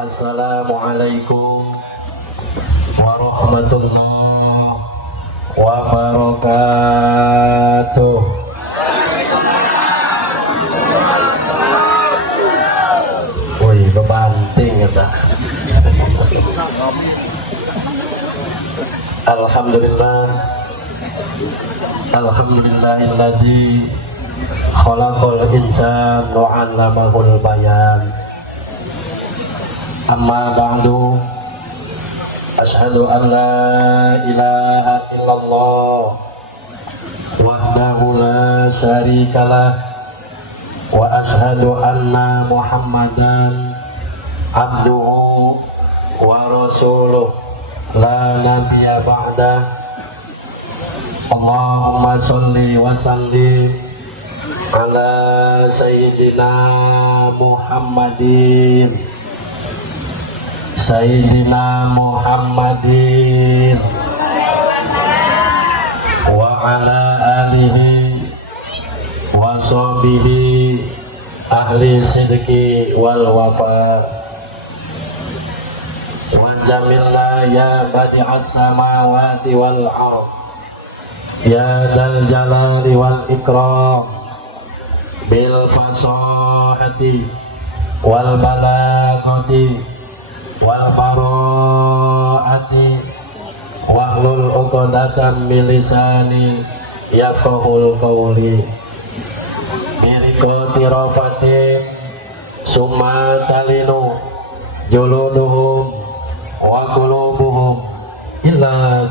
Assalamualaikum warahmatullahi wabarakatuh. Woi, kebanting ya. Alhamdulillah, alhamdulillahilladzi khalaqal insana wa 'allamahul bayan. Amma ba'du, asyhadu an la ilaha illallah wahdahu la syarikalah wa asyhadu anna Muhammadan abduhu wa rasuluh la nabiyya ba'da. Allahumma sholli wa sallim ala sayyidina Muhammadin wa ala alihi wa sahbihi ahli sidqi wal wafa wa jamilna ya badi'as samawati wal ardh ya dzal jalali wal ikram bil fasahati wal balagati wal bara'ati wahlul 'uqdatam min lisani yafqahul qawli birikati rafati summa talinu juluduhum wa qulubuhum ila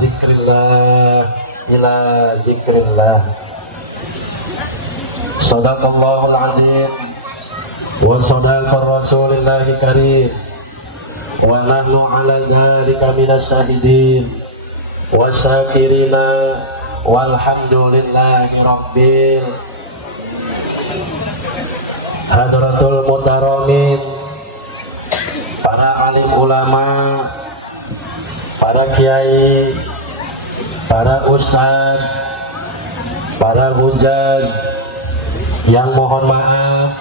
dzikrillah. Shadaqallahul 'azim wa shadaqar rasulillahi karim wa nahnu ala dzalika minas syahidin wasyakirina walhamdulillahi rabbil hadratul mutaramin, para alim ulama, para kiai, para ustadz, para hujjaj yang mohon maaf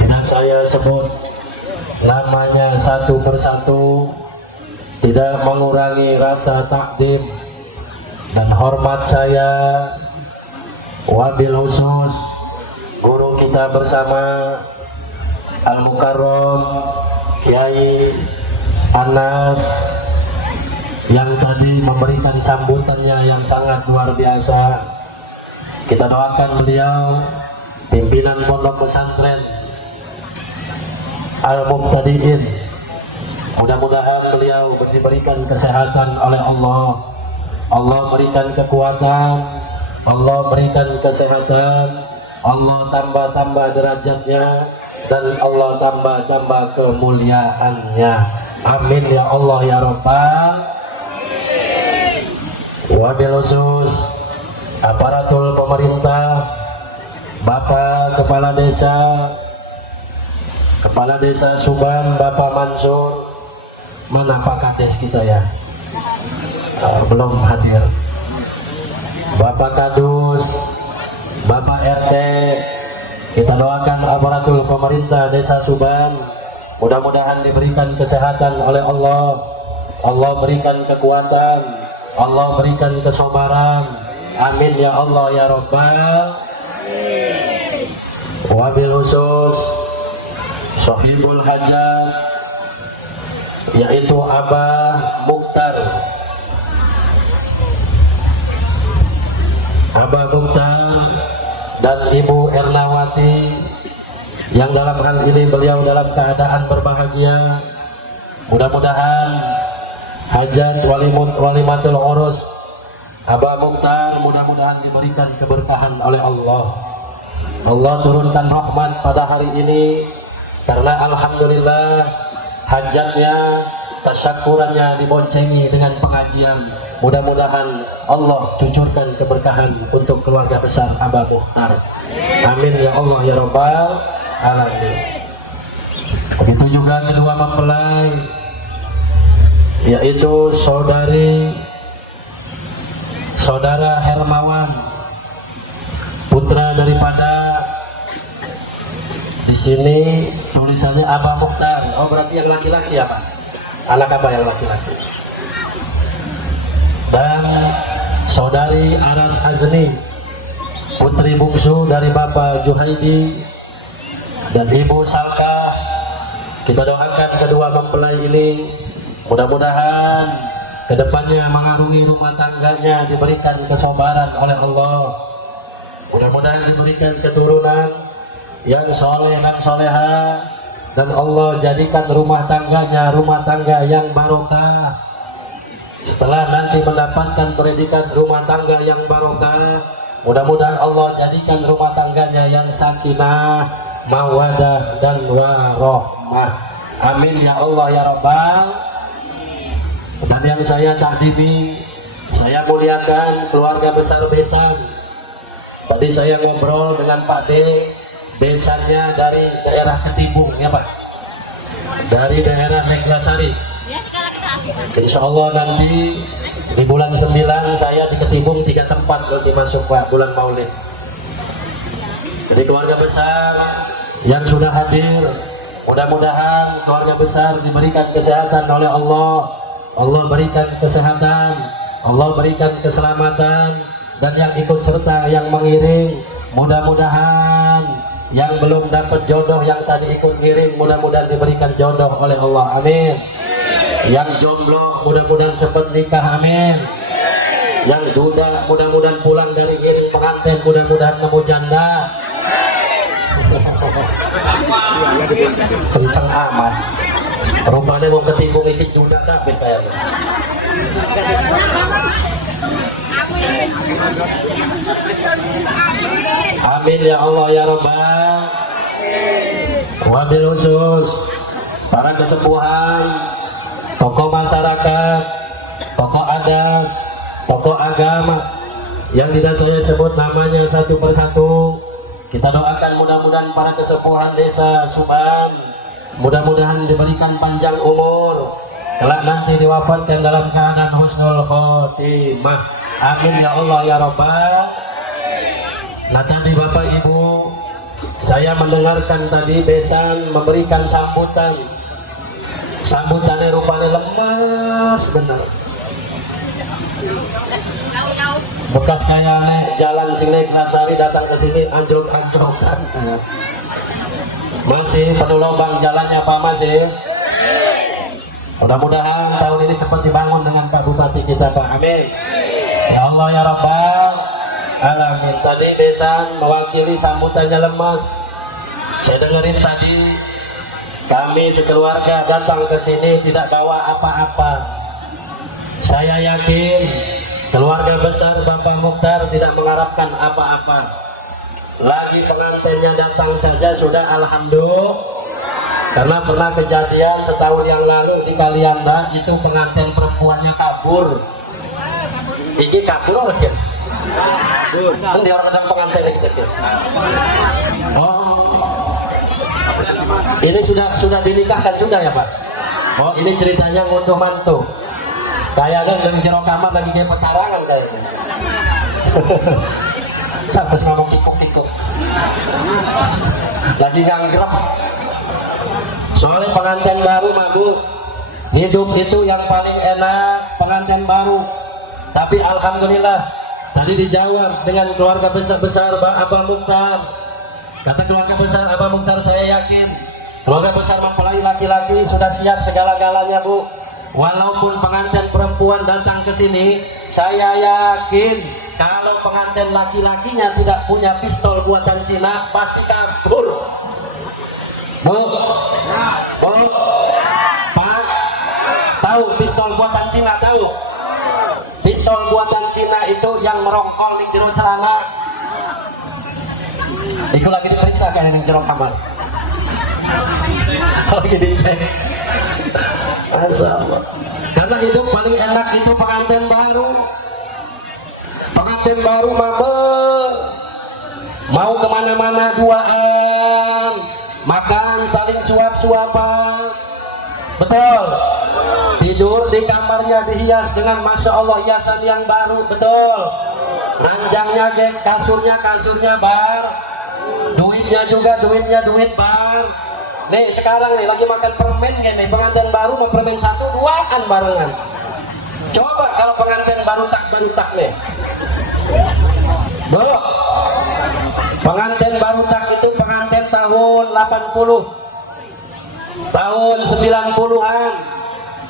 tidak saya sebut namanya satu persatu, tidak mengurangi rasa takdim dan hormat saya. Wabil khusus guru kita bersama Al-Mukarram Kiai Anas yang tadi memberikan sambutannya yang sangat luar biasa. Kita doakan beliau, pimpinan pondok pesantren Al-Muqtadiin, mudah-mudahan beliau diberikan kesehatan oleh Allah. Allah berikan kekuatan, Allah berikan kesehatan, Allah tambah-tambah derajatnya, dan Allah tambah-tambah kemuliaannya. Amin ya Allah ya Rabbal. Wabil khusus aparatur pemerintah, Bapak Kepala Desa Suban, Bapak Mansur. Mana Pak Kades kita ya? Belum hadir. Bapak Kadus, Bapak RT, kita doakan aparatur pemerintah Desa Suban, mudah-mudahan diberikan kesehatan oleh Allah. Allah berikan kekuatan, Allah berikan kesabaran. Amin ya Allah ya Rabbal. Wabil khusus Sohibul Hajat, yaitu Abah Mukhtar dan Ibu Ernawati, yang dalam hal ini beliau dalam keadaan berbahagia. Mudah-mudahan hajat walimatul urus Abah Mukhtar mudah-mudahan diberikan keberkahan oleh Allah. Allah turunkan rahmat pada hari ini, karena alhamdulillah hajatnya, tasyakurannya diboncengi dengan pengajian. Mudah-mudahan Allah cucurkan keberkahan untuk keluarga besar Abah Mukhtar. Amin ya Allah ya Rabbal alamin. Begitu juga kedua mempelai, yaitu saudara Hermawan, putra daripada Di sini tulisannya Abah Mukhtar. Oh, berarti yang laki-laki apa? Anak apa yang laki-laki? Dan saudari Aras Azni, putri bungsu dari Bapak Juhaidi dan Ibu Salka. Kita doakan kedua mempelai ini mudah-mudahan kedepannya mengarungi rumah tangganya, diberikan kesabaran oleh Allah, mudah-mudahan diberikan keturunan yang soleh dan soleha, dan Allah jadikan rumah tangganya rumah tangga yang barokah. Setelah nanti mendapatkan pendidikan rumah tangga yang barokah, mudah-mudahan Allah jadikan rumah tangganya yang sakinah, mawadah dan warohmah. Amin ya Allah ya Rabbal. Dan yang saya takdimi, saya muliakan keluarga besar Besan. Tadi saya ngobrol dengan Pak D, Besannya dari daerah Ketibung ya Pak, dari daerah Neglasari. Insya Allah nanti di bulan 9 saya di Ketibung 3 tempat nanti masuk Pak, bulan Maulid. Jadi keluarga besar yang sudah hadir, mudah-mudahan keluarga besar diberikan kesehatan oleh Allah. Allah berikan kesehatan, Allah berikan keselamatan, dan yang ikut serta yang mengiring, mudah-mudahan yang belum dapat jodoh yang tadi ikut ngiring, mudah-mudahan diberikan jodoh oleh Allah, amin. Yang jomblo mudah-mudahan cepat nikah, amin. Yang duda mudah-mudahan pulang dari ngiring pengantin, mudah-mudahan nemu janda. Kenceng amat rupanya mau Ketibung ini duda David kayaknya. Amin ya Allah ya Rabbal. Wabil khusus para kesepuhan, tokoh masyarakat, tokoh adat, tokoh agama yang tidak saya sebut namanya satu persatu. Kita doakan mudah-mudahan para kesepuhan desa Suban mudah-mudahan diberikan panjang umur, kelak nanti diwafatkan dalam keadaan husnul khotimah. Amin ya Allah ya Rabbal. Nah tadi Bapak Ibu, saya mendengarkan tadi Besan memberikan sambutan. Sambutannya rupanya lemas benar. Bekas kayaknya jalan sini Nasari datang ke sini anjlok-anjlokan. Masih penuh lubang jalannya Pak, masih. Mudah-mudahan tahun ini cepat dibangun dengan Pak Bupati kita Pak, amin. Ya Allah ya Rabbal alamin. Tadi Besan mewakili sambutannya lemas. Saya dengerin tadi, kami sekeluarga datang ke sini tidak bawa apa-apa. Saya yakin keluarga besar Bapak Mukhtar tidak mengharapkan apa-apa. Lagi pengantinnya datang saja sudah alhamdulillah. Karena pernah kejadian setahun yang lalu di Kalianda itu pengantin perempuannya kabur. Iki kabur orang ya? Kan dia orang kadang pengantin kita. Oh, ini sudah dinikahkan sudah ya Pak? Oh, ini ceritanya ngunduh mantu. Kayaknya dari jero kamar lagi kayak petarangan kayaknya. Sampai ngomong kikuk-kikuk. Lagi nganggrep. Soalnya pengantin baru mabuk. Hidup itu yang paling enak pengantin baru. Tapi alhamdulillah tadi dijawab dengan keluarga besar Abah Mukhtar. Kata keluarga besar Abah Mukhtar, saya yakin keluarga besar mempelai laki-laki sudah siap segala-galanya Bu. Walaupun pengantin perempuan datang ke sini, saya yakin kalau pengantin laki-lakinya tidak punya pistol buatan Cina pasti kabur. Bu, Bu, Pak, tahu pistol buatan Cina tahu? Pistol buatan Cina itu yang merongkol di jero celana. Itu lagi diperiksa kan di jero kamar. Lagi dicek. Masyaallah. Karena itu paling enak itu pengantin baru. Pengantin baru mau kemana-mana duaan, makan saling suap-suapan. Betul. Tidur di kamarnya dihias dengan masya Allah hiasan yang baru. Betul. Ranjangnya kasurnya bar. Duitnya juga duit bar. sabar. Nih sekarang nih lagi makan permen nih, pengantin baru mau permen satu duaan barengan. Coba kalau pengantin baru tak nih. Bu, pengantin baru tak itu pengantin tahun 80, tahun 90-an,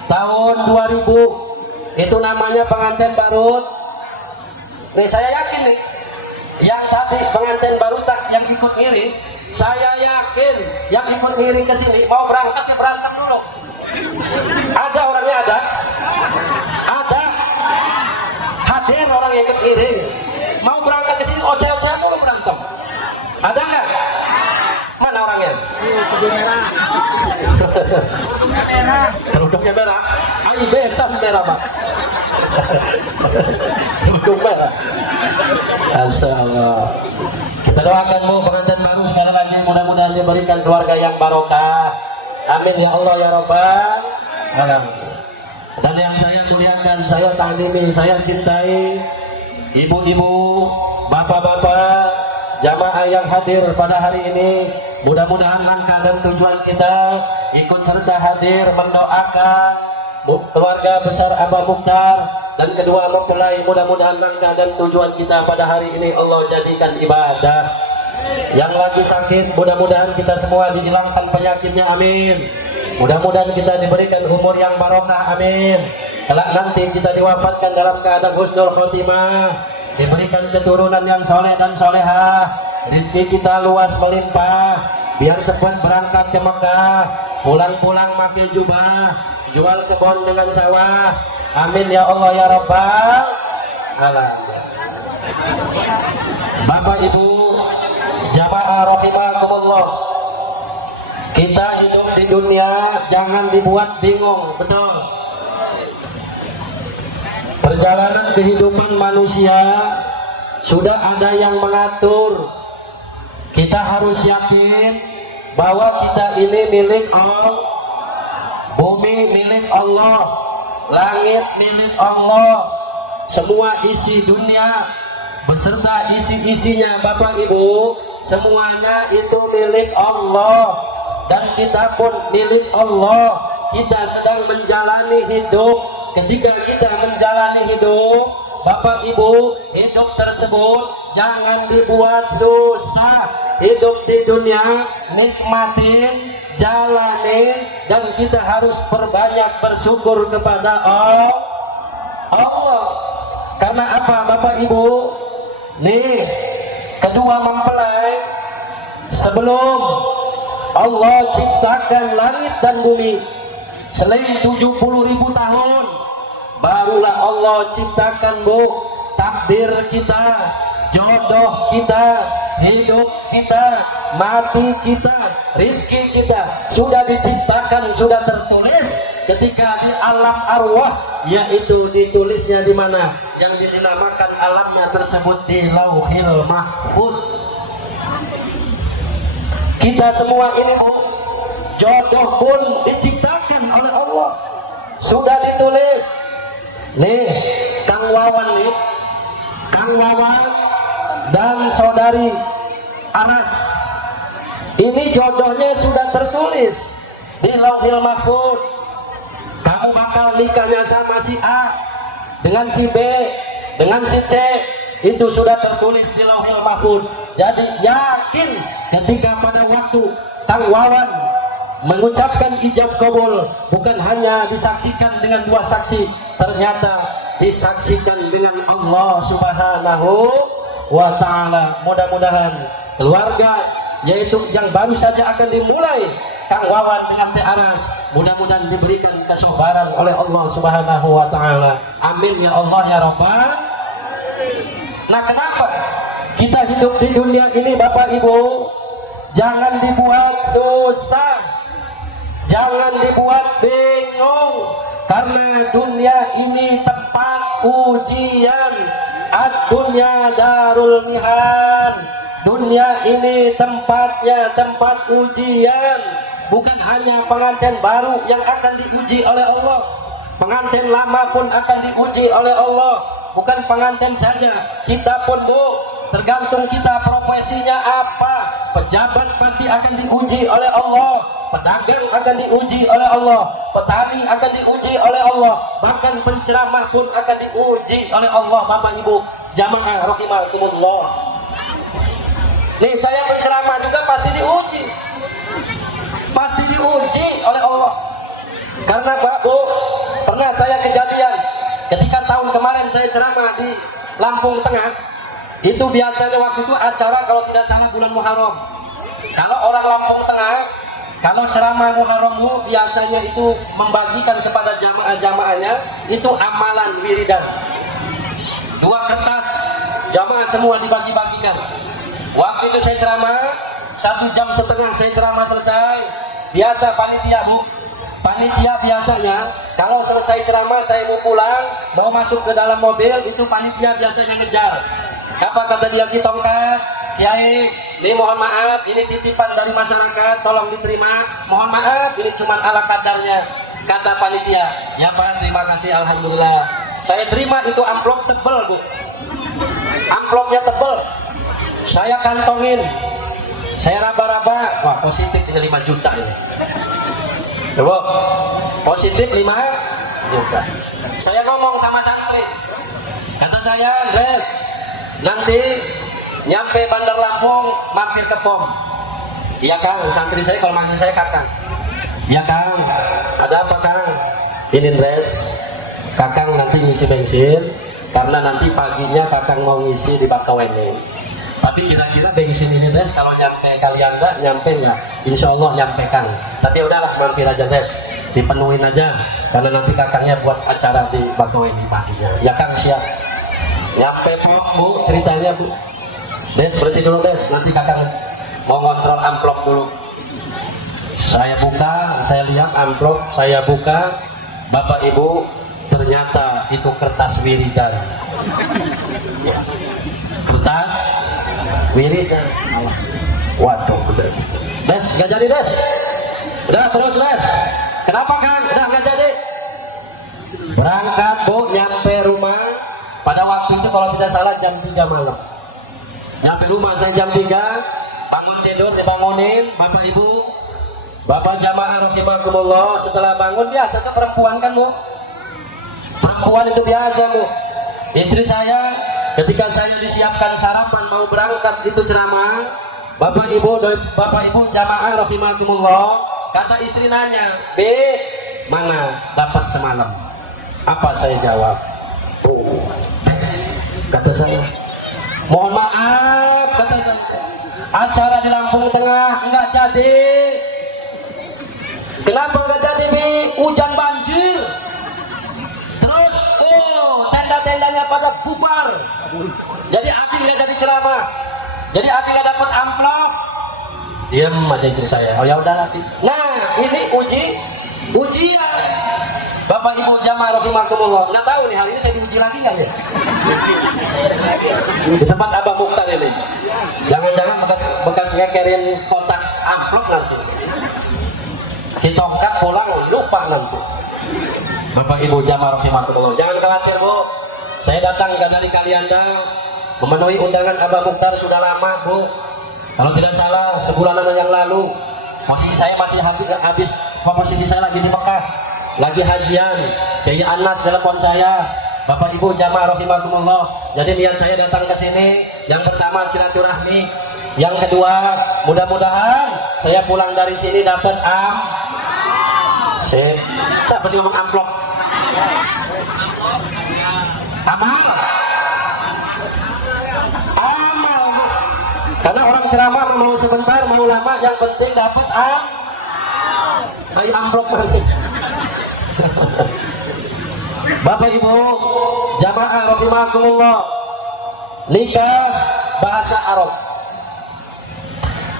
tahun 2000, itu namanya pengantin baru. Nih saya yakin nih, yang tadi pengantin baru tak yang ikut ngiring, saya yakin yang ikut ngiring ke sini mau berangkat ya berantem dulu. Ada orangnya ada hadir orang yang ikut ngiring mau berangkat ke sini, oceh-oceh dulu berantem. Ada nggak? Mana orangnya? Kerudungnya merah. Ai besan merah pak. Kerudung merah. Asyaallah. Kita doakanmu pengantin baru sekali lagi, mudah-mudahan diberikan keluarga yang barokah. Amin ya Allah ya Rabbal alamin. Dan yang saya muliakan, saya tangimi, saya cintai ibu-ibu, bapak-bapak, jamaah yang hadir pada hari ini. Mudah-mudahan langkah dan tujuan kita ikut serta hadir mendoakan keluarga besar Abah Mukhtar dan kedua mempelai. Mudah-mudahan langkah dan tujuan kita pada hari ini Allah jadikan ibadah. Yang lagi sakit, mudah-mudahan kita semua dihilangkan penyakitnya, amin. Mudah-mudahan kita diberikan umur yang barokah, amin. Kelak nanti kita diwafatkan dalam keadaan husnul khotimah, diberikan keturunan yang soleh dan solehah, rezeki kita luas melimpah, biar cepat berangkat ke Mekah, pulang-pulang pakai jubah, jual kebun dengan sawah, amin ya Allah ya Rabbal alamin. Bapak Ibu jamaah rahimakumullah, kita hidup di dunia jangan dibuat bingung, betul. Perjalanan kehidupan manusia sudah ada yang mengatur. Kita harus yakin bahwa kita ini milik Allah, bumi milik Allah, langit milik Allah, semua isi dunia beserta isi-isinya Bapak Ibu, semuanya itu milik Allah dan kita pun milik Allah. Kita sedang menjalani hidup. Ketika kita menjalani hidup, Bapak Ibu, hidup tersebut jangan dibuat susah. Hidup di dunia nikmatin, jalanin, dan kita harus perbanyak bersyukur kepada Allah. Karena apa Bapak Ibu? Nih, kedua mempelai sebelum Allah ciptakan langit dan bumi selain 70.000 tahun, barulah Allah ciptakan takdir kita, jodoh kita, hidup kita, mati kita, rizki kita sudah diciptakan, sudah tertulis ketika di alam arwah, yaitu ditulisnya di mana? Yang dinamakan alamnya tersebut di Lauhil Mahfuz. Kita semua ini jodoh pun diciptakan oleh Allah, sudah ditulis. Nih Kang Wawan nih, Kang Wawan dan saudari Anas, ini jodohnya sudah tertulis di Lauhil Mahfuz. Kamu bakal nikahnya sama si A dengan si B dengan si C, itu sudah tertulis di Lauhil Mahfuz. Jadi yakin ketika pada waktu Kang Wawan mengucapkan ijab kabul, bukan hanya disaksikan dengan dua saksi, ternyata disaksikan dengan Allah Subhanahu wa ta'ala. Mudah-mudahan keluarga yaitu yang baru saja akan dimulai, Kang Wawan dengan Teh Anas, mudah-mudahan diberikan kesabaran oleh Allah Subhanahu wa ta'ala, amin ya Allah ya Rabbal. Nah, kenapa kita hidup di dunia ini Bapak Ibu? Jangan dibuat susah, jangan dibuat bingung, karena dunia ini tempat ujian. Ad-dunya darul mihan, dunia ini tempatnya tempat ujian. Bukan hanya pengantin baru yang akan diuji oleh Allah, pengantin lama pun akan diuji oleh Allah. Bukan pengantin saja, kita pun tergantung kita profesinya apa, pejabat pasti akan diuji oleh Allah, pedagang akan diuji oleh Allah, petani akan diuji oleh Allah, bahkan penceramah pun akan diuji oleh Allah. Bapak Ibu jamaah rahimakumullah. Nih saya penceramah juga pasti diuji oleh Allah. Karena Pak Bu, pernah saya kejadian ketika tahun kemarin saya ceramah di Lampung Tengah. Itu biasanya waktu itu acara kalau tidak salah bulan Muharram. Kalau orang Lampung Tengah, kalau ceramah Muharram biasanya itu membagikan kepada jamaah-jamaahnya itu amalan wiridan. 2 kertas jamaah semua dibagi-bagikan. Waktu itu saya ceramah 1,5 jam saya ceramah selesai. Biasa panitia Bu, panitia biasanya kalau selesai ceramah saya mau pulang, mau masuk ke dalam mobil, itu panitia biasanya ngejar. Apa kata dia? Kitongkat Kiai, ini mohon maaf, ini titipan dari masyarakat, tolong diterima. Mohon maaf, ini cuma ala kadarnya, kata panitia. Ya Pak, terima kasih, alhamdulillah. Saya terima itu amplop tebel Bu, amplopnya tebel. Saya kantongin, saya raba-raba, wah positif ini 5 juta ini. Bu, positif 5 juta. Saya ngomong sama santri, kata saya, Andres, nanti nyampe Bandar Lampung mampir ke POM. Iya Kang, santri saya kalau manggil saya Kakang. Iya Kang, ada apa Kang? Ini Andres, Kakang nanti ngisi bensin, karena nanti paginya Kakang mau ngisi di Bakauheni. Tapi kira-kira bensin ini Des kalau nyampe Kalianda nyampe nggak? Insya Allah nyampe Kang. Tapi udahlah mampir aja Des, dipenuhin aja karena nanti Kakangnya buat acara di Bakauheni paginya. Ya Kang siap. Nyampe POM Bu, ceritanya Bu. Des berhenti dulu Des, nanti Kakang mau ngontrol amplop dulu. Saya buka, saya lihat amplop, saya buka, Bapak Ibu, ternyata itu kertas wiridan. Kertas wiridan. Waduh, Des, gak jadi Des. Udah terus Des. Kenapa Kang? Udah gak jadi. Berangkat Bu, nyampe rumah pada waktu itu kalau tidak salah jam 3 malam. Nyampe rumah saya jam 3, bangun tidur dibangunin Bapak Ibu, Bapak jamaah rahimakumullah. Setelah bangun biasa ke perempuan kan Bu, perempuan itu biasa Bu. Istri saya ketika saya disiapkan sarapan mau berangkat itu ceramah, Bapak Ibu jamaah rahimakumullah, kata istri nanya, B, mana dapat semalam? Apa saya jawab? Oh, kata saya, mohon maaf, kata saya, acara di Lampung Tengah enggak jadi. Kenapa enggak jadi Bi? Hujan banjir. Terus tenda-tendanya pada bubar. Jadi Abi nggak jadi ceramah. Jadi Abi nggak dapat amplop. Diam aja istri saya. Oh ya udah Abi. Nah ini ujian. Bapak Ibu jamaah rahimakumullah. Nggak tahu nih hari ini saya diuji lagi nggak ya? Di tempat Abang Mukhtar ini. Jangan-jangan bekas ngekerin kotak amplop nanti. Kitongkat pulang lupa nanti. Bapak Ibu jamaah rahimakumullah, jangan khawatir Bu. Saya datang dari Kalianda memenuhi undangan Abang Mukhtar sudah lama Bu. Kalau tidak salah sebulanan yang lalu. Posisi saya masih habis posisi saya lagi di Mekah, lagi hajian. Jadi Anas telepon saya, Bapak Ibu jamaah rahimakumullah. Jadi niat saya datang ke sini, yang pertama silaturahmi, yang kedua mudah-mudahan saya pulang dari sini dapat siapa sih ngomong amplop? Amal. Karena orang ceramah mau sebentar mau lama, yang penting dapat amplop nanti. Bapak Ibu jamaah rahimakumullah, nikah bahasa Arab,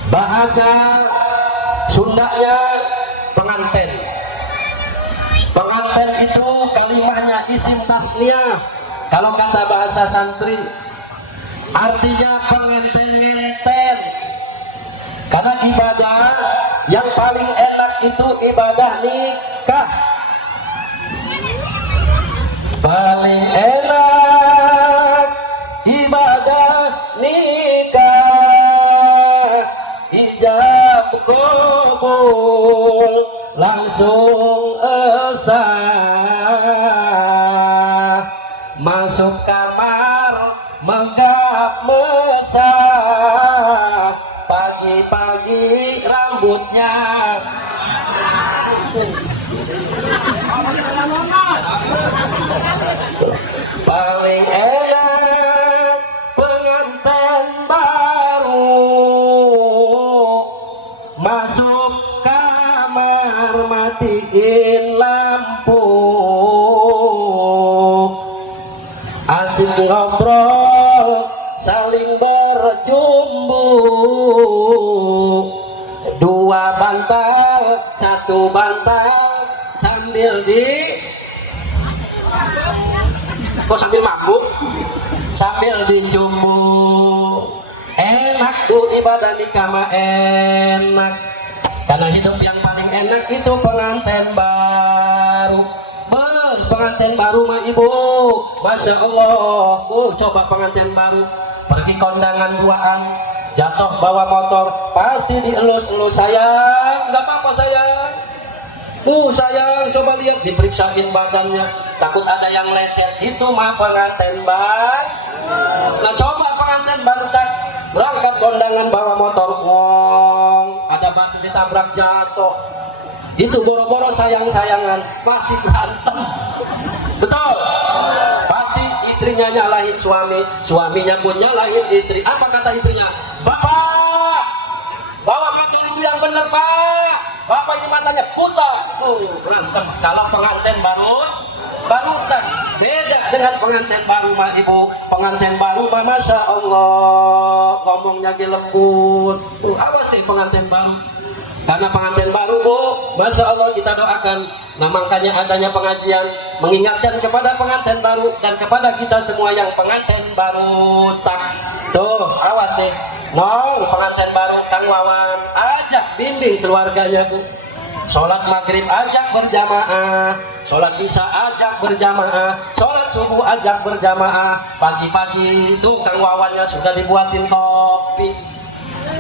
bahasa Sundanya pengantin. Pengantin itu kalimahnya isim tasniyah. Kalau kata bahasa santri artinya pengantin-nganten. Karena ibadah yang paling enak itu ibadah nikah. Paling enak ibadah nikah, langsung esah masuk kamar megap mesah pagi-pagi rambutnya paling enak pengantin baru masuk kamar matiin lampu asik ngobrol saling berjumbu dua bantal satu bantal sambil mabuk sambil dijumbu enak tuh ibadah nikah mah enak karena hidup yang paling enak itu pengantin baru pengantin baru mah ibu Masya Allah coba pengantin baru pergi kondangan duaan jatuh bawa motor pasti dielus-elus sayang nggak apa-apa sayang sayang coba lihat diperiksain badannya takut ada yang lecet itu mah pengantin baru nah coba pengantin baru tak berangkat kondangan bawa motor ada batu ditabrak jatuh itu boro-boro sayang-sayangan pasti berantem betul pasti istrinya nyalahin suami suaminya pun nyalahin istri apa kata istrinya bapak bawa motor itu yang bener pak bapak ini matanya buta berantem kalau pengantin baru tak beda dengan pengantin baru mah ibu pengantin baru mah Masya Allah ngomongnya lembut apa sih pengantin baru karena pengantin baru bu Masya Allah kita doakan nah makanya adanya pengajian mengingatkan kepada pengantin baru dan kepada kita semua yang pengantin baru tak tuh awas nih pengantin baru Kang Wawan ajak bimbing keluarganya bu sholat maghrib ajak berjamaah sholat isya ajak berjamaah sholat subuh ajak berjamaah pagi-pagi itu Kang Wawannya sudah dibuatin kopi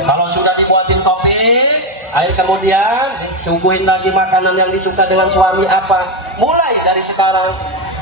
kalau sudah dibuatin kopi air kemudian disuguhin lagi makanan yang disuka dengan suami apa mulai dari sekarang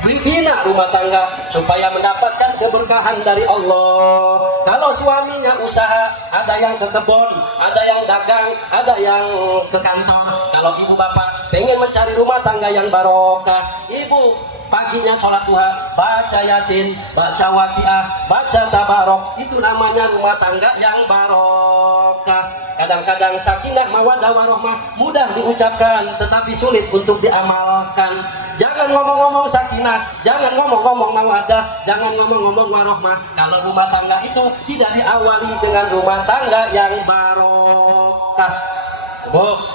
bina rumah tangga supaya mendapatkan keberkahan dari Allah kalau suaminya usaha ada yang ke kebun ada yang dagang ada yang ke kantor kalau ibu bapak pengen mencari rumah tangga yang barokah ibu paginya sholat duha baca yasin baca waqiah baca tabarok itu namanya rumah tangga yang barokah kadang-kadang sakinah mawaddah warahmah mudah diucapkan tetapi sulit untuk diamalkan jangan ngomong-ngomong sakinah jangan ngomong-ngomong mawaddah jangan ngomong-ngomong warahmah kalau rumah tangga itu tidak diawali dengan rumah tangga yang barokah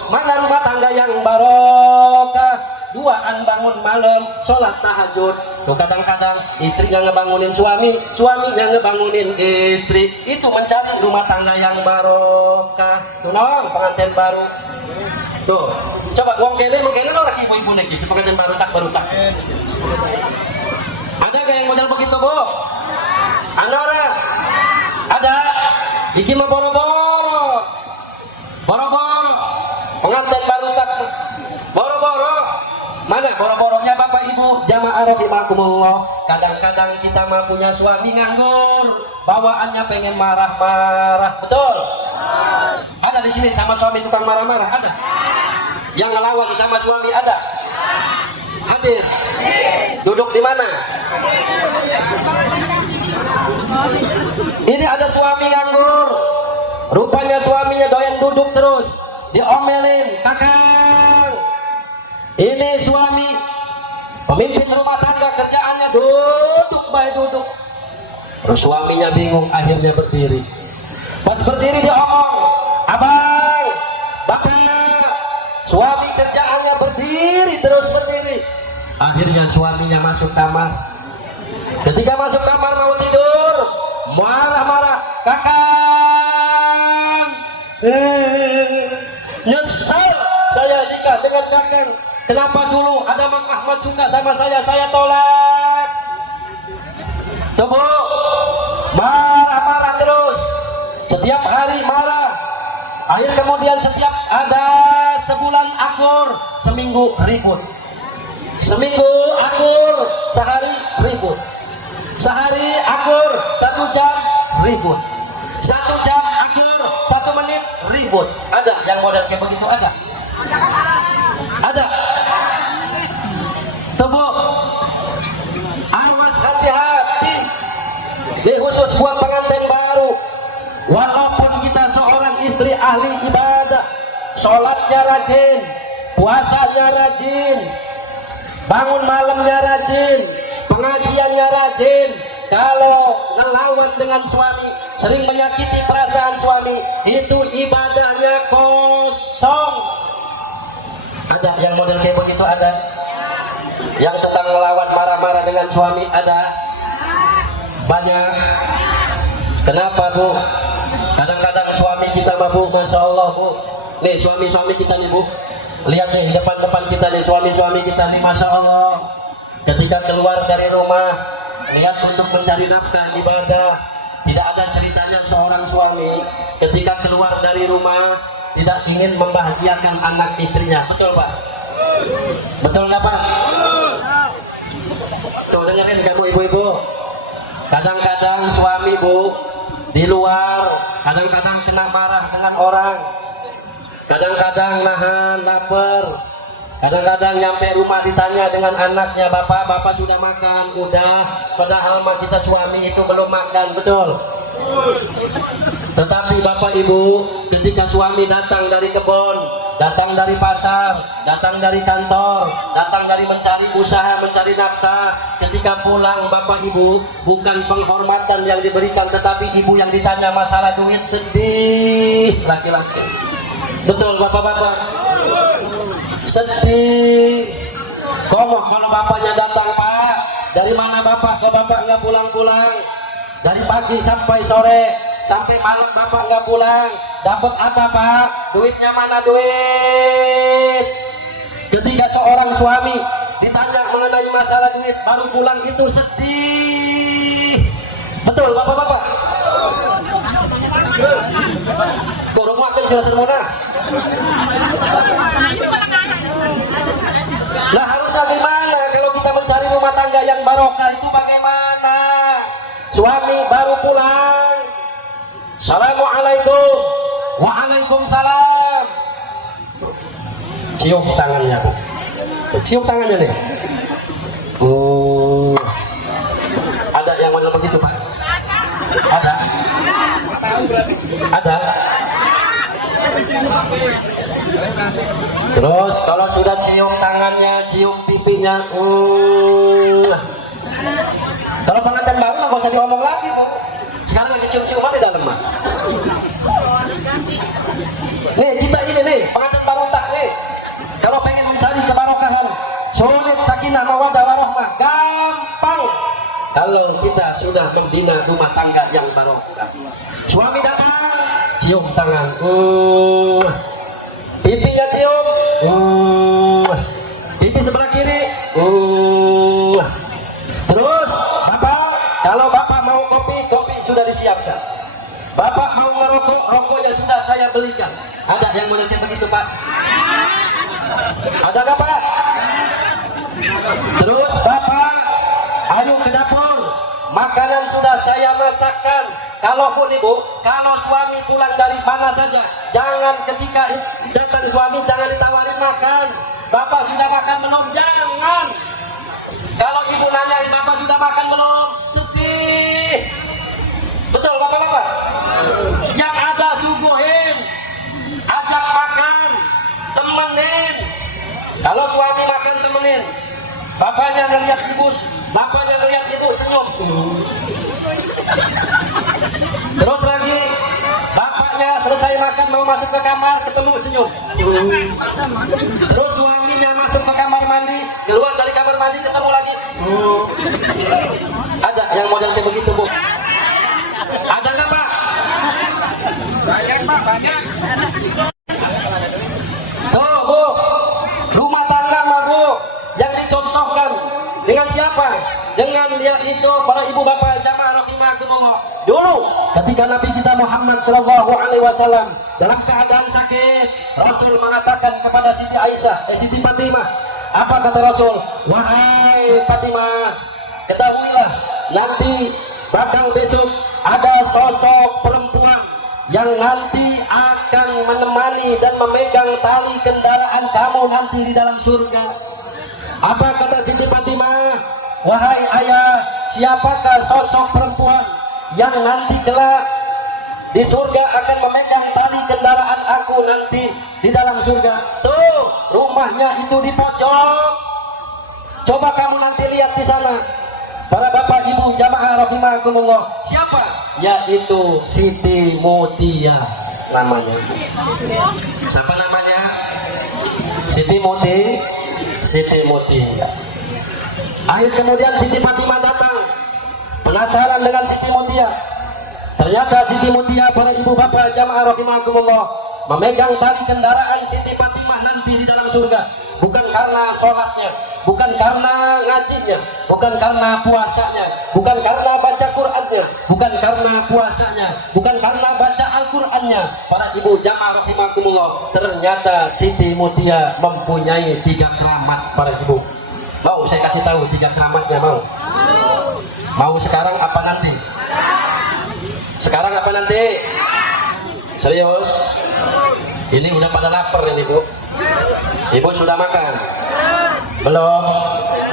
mana rumah tangga yang barokah duaan bangun malam sholat tahajud tuh kadang-kadang istrinya ngebangunin suami suaminya ngebangunin istri itu mencari rumah tangga yang barokah tuh pengantin baru tuh coba wong kene mungkin orang ibu-ibu lagi si pengantin baru tak ada gak yang model begitu bu Anora ada iki mah boro-boro pengantin baru tak boro-boro mana boro-boronya bapak ibu jamaah rahimakumullah kadang-kadang kita mah punya suami nganggur bawaannya pengen marah-marah betul ada di sini sama suami tukang marah-marah ada yang ngelawan sama suami ada hadir duduk di mana ini ada suami nganggur rupanya suaminya doyan duduk terus diomelin kakang ini suami pemimpin rumah tangga kerjaannya duduk baik duduk terus suaminya bingung akhirnya berdiri pas berdiri dia omong abang bapak suami kerjaannya berdiri terus berdiri akhirnya suaminya masuk kamar ketika masuk kamar mau tidur marah-marah kakang nyesal saya nikah dengan kakang kenapa dulu ada Mang Ahmad suka sama saya tolak tuh marah-marah terus setiap hari marah akhir kemudian setiap ada sebulan akur, seminggu ribut. Seminggu akur, sehari ribut. Sehari akur, 1 jam ribut. 1 jam akur, 1 menit ribut. Ada yang model kayak begitu? Ada? Ada? Tubuh, awas hati-hati. Ini khusus buat pengantin baru. Walaupun kita seorang istri ahli ibadah, sholatnya rajin, puasanya rajin, bangun malamnya rajin, pengajiannya rajin, kalau ngelawan dengan suami, sering menyakiti perasaan suami, itu ibadahnya kosong. Ada yang model kayak begitu? Ada yang tentang melawan marah-marah dengan suami? Ada banyak. Kenapa Bu? Kadang-kadang suami kita Bu, Masya Allah Bu, nih suami-suami kita nih Bu, lihat nih depan-depan kita nih, suami-suami kita nih, Masya Allah, ketika keluar dari rumah niat untuk mencari nafkah ibadah, tidak ada ceritanya seorang suami ketika keluar dari rumah tidak ingin membahagiakan anak istrinya. Betul Pak? Betul nggak Pak? Tuh dengerin kamu ibu-ibu, kadang-kadang suami Bu di luar kadang-kadang kena marah dengan orang, kadang-kadang nahan lapar, kadang-kadang nyampe rumah ditanya dengan anaknya, bapak sudah makan? Udah. Padahal mah kita suami itu belum makan. Betul? Tetapi bapak ibu, ketika suami datang dari kebun, datang dari pasar, datang dari kantor, datang dari mencari usaha, mencari nafkah, ketika pulang bapak ibu, bukan penghormatan yang diberikan, tetapi ibu yang ditanya masalah duit, sedih laki-laki. Betul bapak-bapak? Sedih. Komoh kalau bapaknya datang, Pak, dari mana bapak? Kok bapak nggak pulang-pulang? Dari pagi sampai sore, sampai malam bapak nggak pulang. Dapat apa Pak? Duitnya mana duit? Ketika seorang suami ditanya mengenai masalah duit baru pulang, itu sedih. Betul bapak-bapak? Baru muatin silasan mona. Nah harusnya gimana kalau kita mencari rumah tangga yang barokah itu bagaimana? Suami baru pulang, Assalamualaikum, Waalaikumsalam, cium tangannya Bu, cium tangannya nih. Ada yang model begitu Pak? Ada? Ada? Terus kalau sudah cium tangannya, cium pipinya, kalau pengantin baru nggak usah diomong lagi Bu. Sekarang lagi cium-ciuman di dalam mah. Nih kita ini nih pengantin baru tak nih, kalau pengen mencari kebarokahan, sulit sakinah mawaddah warahmah, gampang. Kalau kita sudah membina rumah tangga yang barokah, suami datang, cium tangan, pipinya cium, pipi sebelah kiri, terus bapak, kalau bapak mau kopi, kopi sudah disiapkan. Bapak mau merokok, rokoknya sudah saya belikan. Ada yang model begitu Pak? Ada nggak Pak? Terus bapak, ayo ke dapur, makanan sudah saya masakkan. Kalaupun ibu, kalau suami pulang dari mana saja, jangan ketika datang suami jangan ditawarin makan. Bapak sudah makan belum? Jangan. Kalau ibu nanyain bapak sudah makan belum, sedih. Betul bapak-bapak? Yang ada suguhin, ajak makan, temenin. Kalau suami makan temenin, bapaknya ngeliat ibu, bapaknya ngeliat ibu senyum. Terus lagi, bapaknya selesai makan mau masuk ke kamar, ketemu senyum. Terus suaminya masuk ke kamar mandi, keluar dari kamar mandi ketemu lagi. Ada yang model kayak begitu Bu? Ada nggak Pak? Banyak Pak, banyak. Tuh Bu, rumah tangga mah Bu, yang dicontohkan dengan siapa? siapa? Dengan yaitu para ibu bapak jamaah rahimakumullah. Dulu ketika Nabi kita Muhammad sallallahu alaihi wasallam dalam keadaan sakit, Rasul mengatakan kepada Siti Aisyah, Siti Fatimah, apa kata Rasul? Wahai Fatimah, ketahuilah nanti bakal besok ada sosok perempuan yang nanti akan menemani dan memegang tali kendaraan kamu nanti di dalam surga. Apa kata Siti Fatimah? Wahai ayah, siapakah sosok perempuan yang nanti kelak di surga akan memegang tali kendaraan aku nanti di dalam surga? Tuh, rumahnya itu di pojok. Coba kamu nanti lihat di sana. Para bapak ibu jamaah rahimakumullah. Siapa? Yaitu Siti Mutia namanya. Siapa namanya? Siti Mutia. Akhir kemudian Siti Fatimah datang, penasaran dengan Siti Mutia. Ternyata Siti Mutia, para ibu bapak jamaah rahimakumullah, memegang tali kendaraan Siti Fatimah nanti di dalam surga. Bukan karena sholatnya, bukan karena ngajinya, bukan karena puasanya, bukan karena baca Qur'annya, bukan karena puasanya, bukan karena baca Al-Qur'annya. Para ibu jamaah rahimakumullah, ternyata Siti Mutia mempunyai 3 keramat. Para ibu, mau saya kasih tahu 3 keramatnya? Mau sekarang apa nanti? Sekarang apa nanti? Serius? Ini udah pada lapar ini bu. Ibu sudah makan? Belum?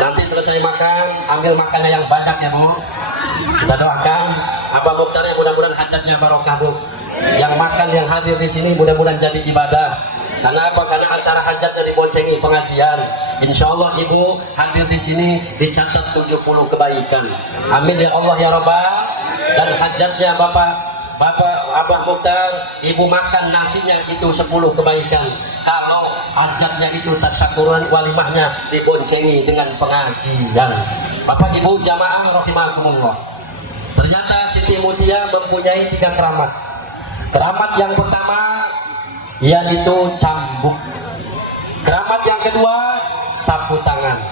Nanti selesai makan, ambil makannya yang banyak ya bu. Kita doakan Abah Mukhtar ya, mudah-mudahan hajatnya barokah bu. Yang makan, yang hadir di sini mudah-mudahan jadi ibadah. Karena apa? Karena acara hajatnya diboncengi pengajian. Insya Allah ibu hadir di sini dicatat 70 kebaikan. Amin ya Allah ya Rabbal. Dan hajatnya bapak Abah Mukhtar, ibu makan nasinya itu 10 kebaikan. Kalau hajatnya itu tasyakuran, walimahnya diboncengi dengan pengajian. Bapak ibu jamaah rahimakumullah, ternyata Siti Mutia mempunyai 3 keramat. Keramat yang pertama yaitu cambuk. Keramat yang kedua sapu tangan.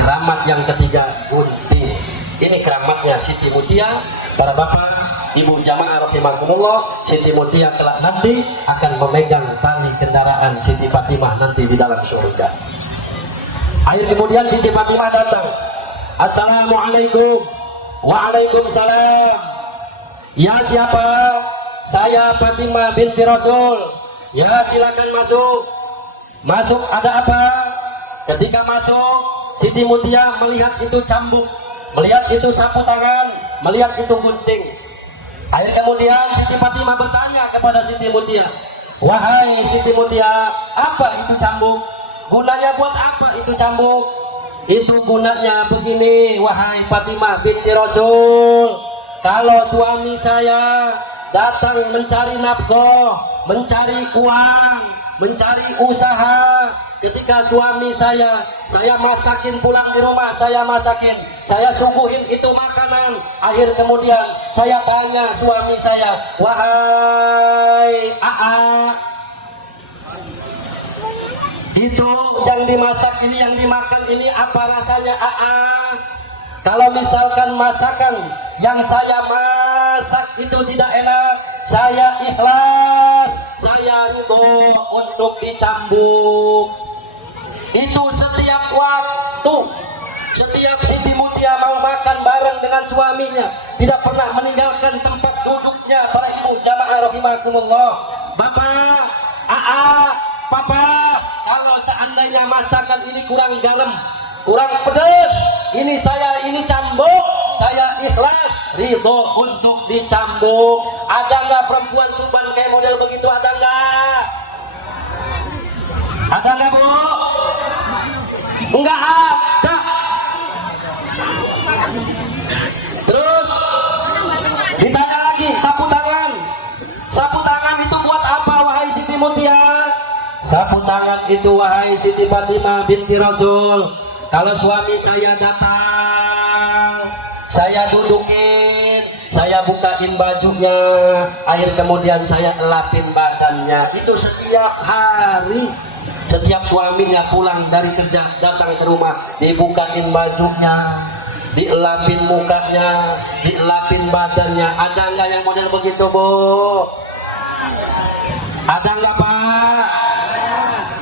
Keramat yang ketiga gunting. Ini keramatnya Siti Mutia. Para bapak ibu jamaah rahimakumullah, Siti Mutia kelak nanti akan memegang tali kendaraan Siti Fatimah nanti di dalam surga. Akhir kemudian Siti Fatimah datang. Assalamualaikum. Waalaikumsalam. Ya siapa? Saya Fatimah binti Rasul. Ya silakan masuk. Masuk, ada apa? Ketika masuk, Siti Mutia melihat itu cambuk, melihat itu sapu tangan, melihat itu gunting. Akhir kemudian Siti Fatimah bertanya kepada Siti Mutia, wahai Siti Mutia, apa itu cambuk? Gunanya buat apa itu cambuk? Itu gunanya begini, wahai Fatimah binti Rasul. Kalau suami saya datang mencari nafkah, mencari uang, mencari usaha, ketika suami saya masakin pulang di rumah, saya masakin, saya suguhin itu makanan. Akhir kemudian saya tanya suami saya, wahai Aa, itu yang dimasak ini, yang dimakan ini apa rasanya Aa? Kalau misalkan masakan yang saya masak itu tidak enak, saya ikhlas, saya ridho untuk dicambuk. Itu setiap waktu, setiap Siti Mutia mau makan bareng dengan suaminya, tidak pernah meninggalkan tempat duduknya. Para ibu jamaah rahimakumullah, bapak, aa, papa, kalau seandainya masakan ini kurang garam, kurang pedas, ini saya ini cambuk, saya ikhlas ridho untuk dicambuk. Ada nggak perempuan Subang kayak model begitu? Ada nggak? Ada nggak bu? Nggak ada. Terus ditanya lagi, sapu tangan. Sapu tangan itu buat apa wahai Siti Mutia? Sapu tangan itu wahai Siti Fatimah binti Rasul, kalau suami saya datang, saya dudukin, saya bukain bajunya, akhir kemudian saya elapin badannya. Itu setiap hari. Setiap suaminya pulang dari kerja, datang ke rumah, dibukain bajunya, dielapin mukanya, dielapin badannya. Ada nggak yang model begitu, Bu? Ada nggak, Pak?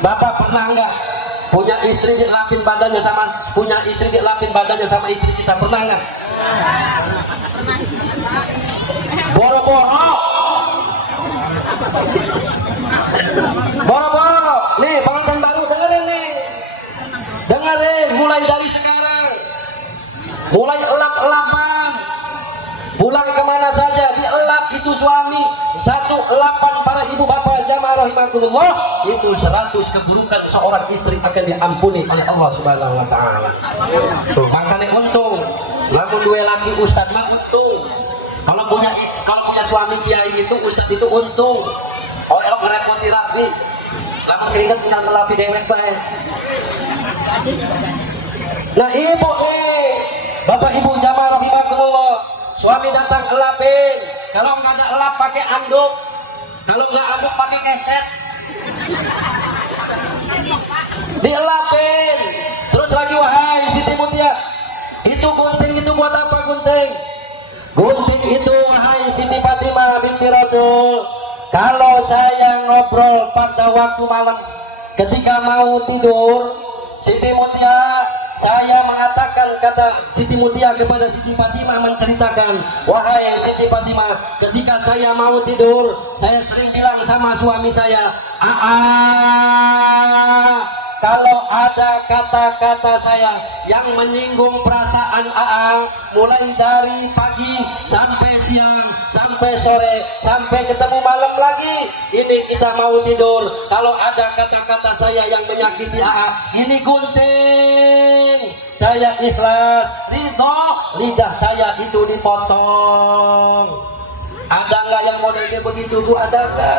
Bapak pernah nggak punya istri dielapin badannya sama istri kita? Pernah nggak? Boro-boro, boro-boro. Nih pengantin baru, dengerin nih, dengerin. Mulai dari sekarang, mulai elap-elapan, pulang kemana saja dielap itu suami. Satu elapan para ibu bapak jamaah rahimakumullah, itu 100 keburukan seorang istri akan diampuni oleh Allah Subhanahu wa taala. Tuh, makanya untung lamun dua laki ustad mah untung. Kalau punya suami kiai itu ustad itu untung. Oh, elok ngerepoti rapi. Lamun keringat tinggal ngelapi dewek bae. Nah, ibu bapak ibu jamaah rahimakumullah, suami datang elapin. Kalau nggak ada elap pakai anduk, kalau nggak anduk pakai keset, dielapin. Terus lagi, wahai Siti Mutia, itu gunting itu buat apa gunting? Gunting itu, wahai Siti Fatimah binti Rasul, kalau saya ngobrol pada waktu malam ketika mau tidur, Siti Mutia, saya mengatakan, kata Siti Mutia kepada Siti Fatimah menceritakan, wahai Siti Fatimah, ketika saya mau tidur, saya sering bilang sama suami saya, kalau ada kata-kata saya yang menyinggung perasaan mulai dari pagi sampai siang, sampai sore, sampai ketemu malam lagi, ini kita mau tidur, kalau ada kata-kata saya yang menyakiti ini gunting, saya ikhlas, ridho, lidah saya itu dipotong. Ada nggak yang modelnya begitu, Bu? Ada nggak?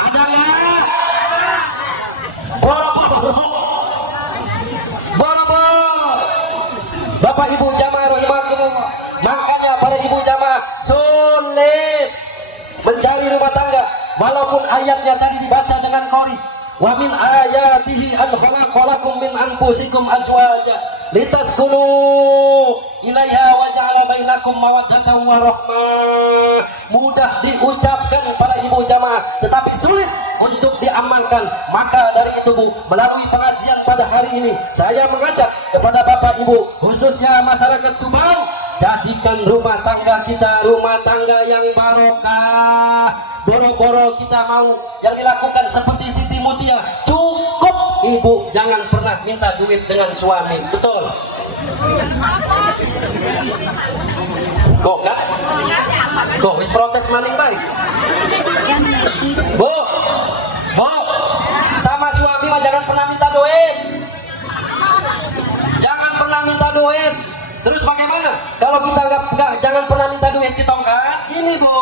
Ada nggak? Boro-boro. Bapak ibu jamaah rahimakumullah, makanya para ibu jamaah sulit mencari rumah tangga, walaupun ayatnya tadi dibaca dengan qori. Wa min ayatihi an khalaqalakum min anfusikum azwaja litaskunu ilaiha wa ja'ala bainakum mawaddatan wa rahmah. Mudah diucapkan para ibu jamaah, tetapi sulit untuk diamalkan. Maka dari itu, Bu, melalui pengajian pada hari ini saya mengajak kepada Bapak Ibu, khususnya masyarakat Subang, jadikan rumah tangga kita rumah tangga yang barokah. Boro-boro kita mau yang dilakukan seperti Siti Mutia, cukup ibu, jangan pernah minta duit dengan suami. Betul? Kok kan? Kok wis protes maning baik? Bu, sama suami mah jangan pernah minta duit. Jangan pernah minta duit. Terus bagaimana? Kalau kita nggak jangan pernah minta duit kita kan? Ini, Bu,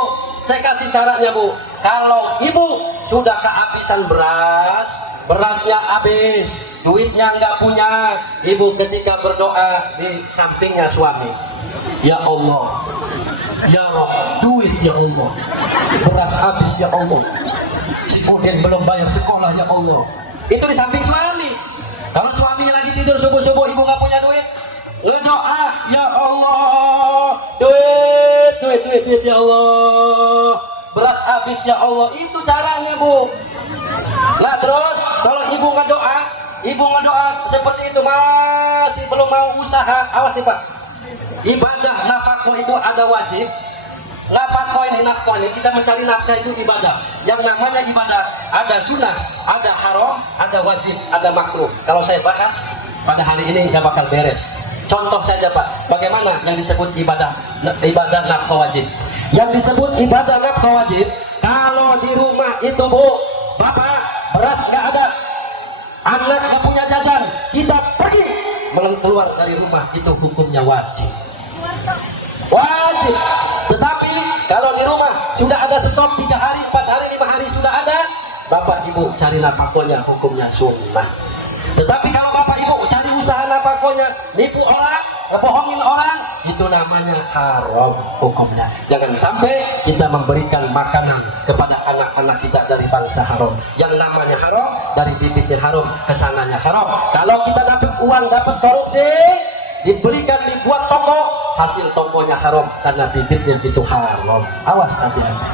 saya kasih caranya, Bu. Kalau ibu sudah kehabisan beras, berasnya habis, duitnya nggak punya, ibu ketika berdoa di sampingnya suami, ya Allah, ya Rob, duit ya Allah, beras habis ya Allah, si Udin belum bayar sekolah ya Allah. Itu di samping suami. Kalau suami lagi tidur subuh-subuh, ibu nggak punya duit, berdoa, ya Allah, duit ya Allah, beras habis ya Allah. Itu caranya, Bu. Nah, terus kalau ibu ngedoa seperti itu masih belum mau usaha, awas nih, Pak. Ibadah nafkah itu ada wajib. Nafkah ini kita mencari nafkah itu ibadah. Yang namanya ibadah ada sunnah, ada haram, ada wajib, ada makruh. Kalau saya bahas pada hari ini nggak bakal beres. Contoh saja, Pak, bagaimana yang disebut ibadah nafkah wajib. Yang disebut ibadah nafkah wajib, kalau di rumah itu, Bu, Bapak, beras nggak ada, anak nggak punya jajan, kita pergi keluar dari rumah, itu hukumnya wajib. Wajib. Tetapi kalau di rumah sudah ada stok 3 hari, 4 hari, 5 hari sudah ada, Bapak Ibu cari nafkahnya, hukumnya sunnah. Tetapi kalau Bapak Ibu cari usaha nafkahnya, nipu orang, ngebohongin orang, itu namanya haram hukumnya. Jangan sampai kita memberikan makanan kepada anak anak kita dari bangsa haram. Yang namanya haram dari bibitnya haram, kesananya haram. Kalau kita dapat uang, dapat korupsi, dibelikan, dibuat toko, hasil tokonya haram karena bibitnya itu haram. Awas hati-hati.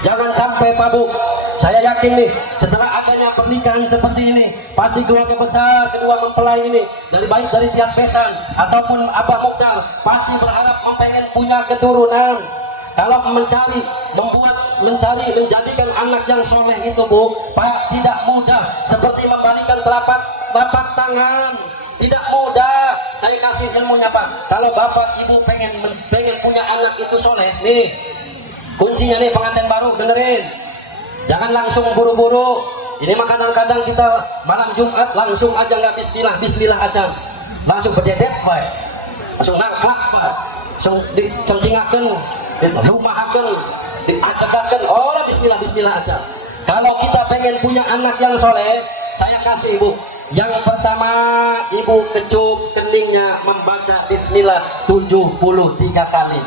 Jangan sampai Pak Bu, saya yakin nih setelah adanya pernikahan seperti ini, pasti keluarga besar kedua mempelai ini dari baik dari pihak besan ataupun Abah Mukhtar pasti berharap mempengen punya keturunan. Kalau mencari menjadikan anak yang soleh itu Bu, Pak, tidak mudah seperti membalikan telapak tangan. Tidak mudah. Saya kasih ilmunya Pak. Kalau Bapak Ibu pengen punya anak itu soleh, nih kuncinya nih pengantin baru, dengerin. Jangan langsung buru-buru. Ini mah kadang-kadang kita malam Jumat langsung aja nggak bismillah aja. Langsung berdedet Pak. Langsung nangkap Pak. Langsung dicercingakan, dirumahakan, diadegakan. Oh bismillah aja. Kalau kita pengen punya anak yang soleh, saya kasih Ibu. Yang pertama, Ibu kecup keningnya membaca bismillah 73 kali.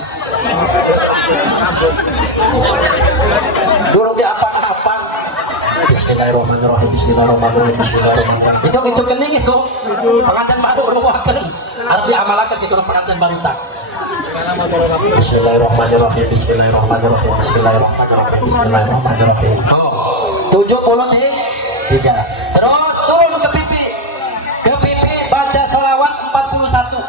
Durung di apa-apa. Bismillahirrahmanirrahim, bismillahirrahmanirrahim, bismillahirrahmanirrahim. Itu kecup kening itu. Pengantin baru ruwakan. Harus diamalakan gitu pengantin barita. Bismillahirrahmanirrahim, bismillahirrahmanirrahim, bismillahirrahmanirrahim, bismillahirrahmanirrahim. 73. Terus turun ke pipi. Ke pipi baca selawat 41.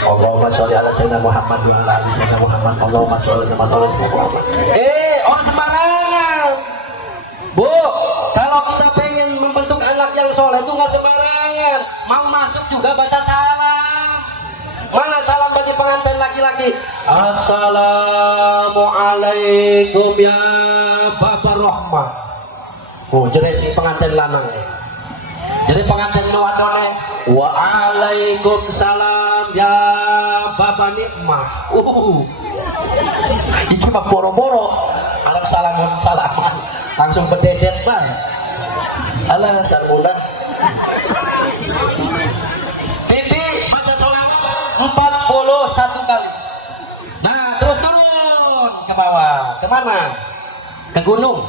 Allahumma sholli ala sayyidina Muhammad wa ala ali sayyidina Muhammad. Allahumma sholli ala sayyidina Muhammad. Orang sembarangan. Bu, kalau kita pengen membentuk anak yang soleh itu nggak sembarangan. Mau masuk juga baca salam. Mana salam bagi pengantin laki-laki? Assalamualaikum ya Bapak Rahmah. Jadi si pengantin lanang. Jadi pengantin wadone, waalaikumsalam ya Bapak Nikmah. Iki mah boro-boro Arab salaman langsung berdedet Pak. Alah sarmuna. Pipi baca salawat 41 kali. Nah, terus turun ke bawah. Kemana? Ke gunung.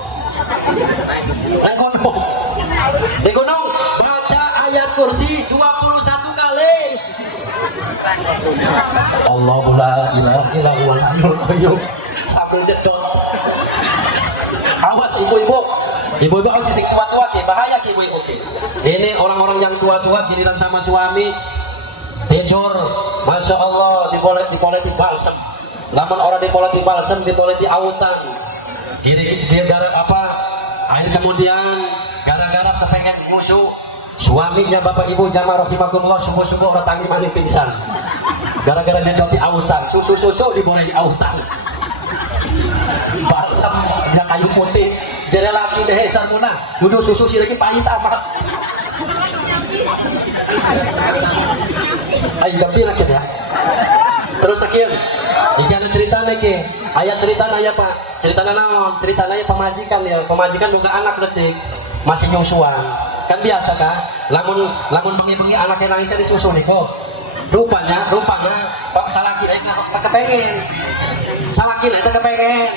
Di gunung baca ayat kursi 21 kali. Allahu la ilaha illallah al-hayyul qayyum sambil jedot. Awas ibu-ibu harus sisik tua-tua ke bahaya ke ibu-ibu ke. Ini orang-orang yang tua-tua giliran sama suami tidur, masya Allah dipoleti balsem. Lamun orang dipoleti balsem dipoleti autan. Dia gara apa? Akhir kemudian gara-gara kepengen musuh suaminya Bapak Ibu jamaah rahimakumullah sungguh-sungguh orang tangi mani pingsan. Gara-gara dia di autan, susu diboleh di autan. Balsem nya kayu putih. Jadi laki deh sarmuna, duduk susu sih lagi pahit amat. Ayo jampi lagi ya. Terus akhir, ini ada cerita lagi. Ayat cerita naya Pak, cerita naon, cerita naya pemajikan ya, pemajikan juga anak detik masih nyusuan, kan biasa kan? Lamun bengi anaknya nangis tadi susu nih kok. Rupanya Pak salaki aja kepengen, salaki aja kepengen.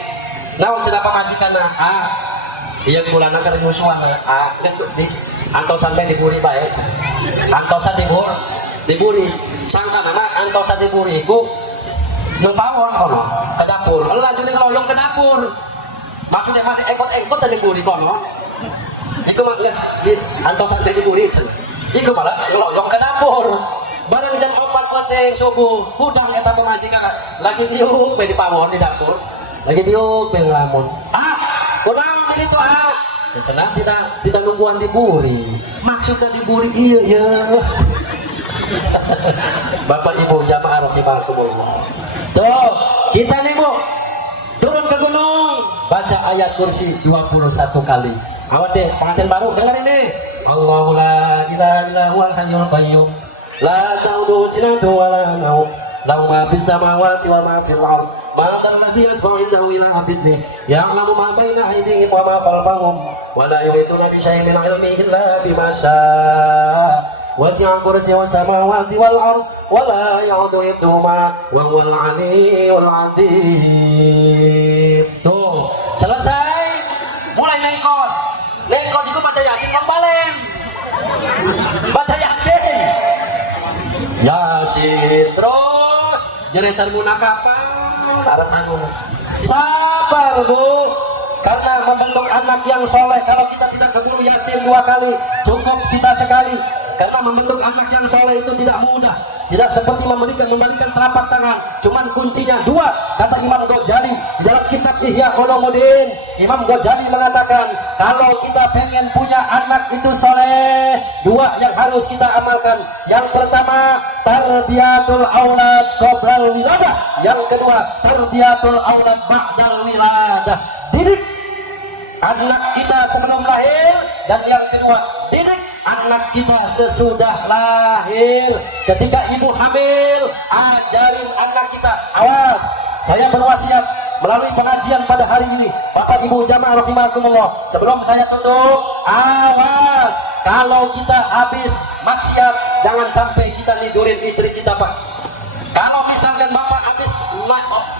Naon cerita pemajikan iya bulan akan nyusuan terus di antosan diburi baik, antosan diburi, sangka nama antosan diburi itu nupawon kono ke dapur, laju nih ngelolong ke dapur, maksudnya mati ekot tadi buri kono, itu mah di antosan tadi buri, itu malah ngelolong ke dapur, barang jam 4 peteng subuh, hudang eta pemajikan, lagi diuk di pawon di dapur, lagi diuk ngelamun, kurang ini tuh cenah tidak nungguan diburi, maksudnya diburi iya. Bapak Ibu jamaah rahimakumullah. Tuh, kita nih Bu, turun ke gunung, baca ayat kursi 21 kali. Awas deh, pengantin baru, dengar ini. Allahu la ilaha illa huwal hayyul qayyum, la ta'uduhu sinatun wa la nawm, lahu ma fis samawati wa ma fil ard, ma dzal ladzi yasma'u indahu illa bi'idhnihi, ya'lamu ma baina aydihim wa ma khalfahum, wa la yuhituna bi syai'in min 'ilmihi illa bima syaa. Wasi'a kursiyyuhu samawati wal ard wa la ya'uduhu hifdhuhuma wa huwal 'aliyyul 'azim. Tuh, selesai baca Yasin kembali. Baca Yasin. Yasin terus jeresan munakapan arep anu. Sabar Bu, karena membentuk anak yang soleh. Kalau kita tidak keburu Yasin 2 kali, cukup kita sekali. Karena membentuk anak yang soleh itu tidak mudah, tidak seperti membalikan telapak tangan. Cuman kuncinya 2, kata Imam Ghazali di dalam kitab Ihya Ulumuddin. Imam Ghazali mengatakan, kalau kita pengen punya anak itu soleh, 2 yang harus kita amalkan. Yang pertama, tarbiyatul aulad qoblal wiladah. Yang kedua, tarbiyatul aulad ba'dal wiladah. Didik anak kita sebelum lahir, dan yang kedua, didik anak kita sesudah lahir. Ketika ibu hamil, ajarin anak kita. Awas, saya berwasiat melalui pengajian pada hari ini, Bapak Ibu jamaah rahimakumullah, sebelum saya tutup, awas, kalau kita habis maksiat, jangan sampai kita tidurin istri kita Pak. Kalau misalkan Bapak habis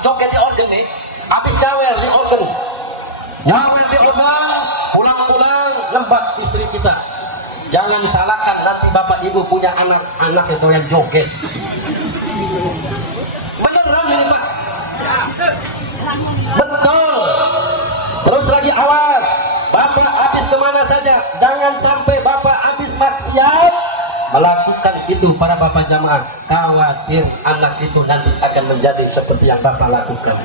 joget di organ nih, habis gawel di organ, nyawel di organ, pulang-pulang lembab istri kita. Jangan salahkan nanti Bapak Ibu punya anak-anak itu yang joget. Beneran ini Pak. Betul. Terus lagi awas, Bapak habis kemana saja, jangan sampai Bapak habis maksiat melakukan itu. Para Bapak jamaah, khawatir anak itu nanti akan menjadi seperti yang Bapak lakukan.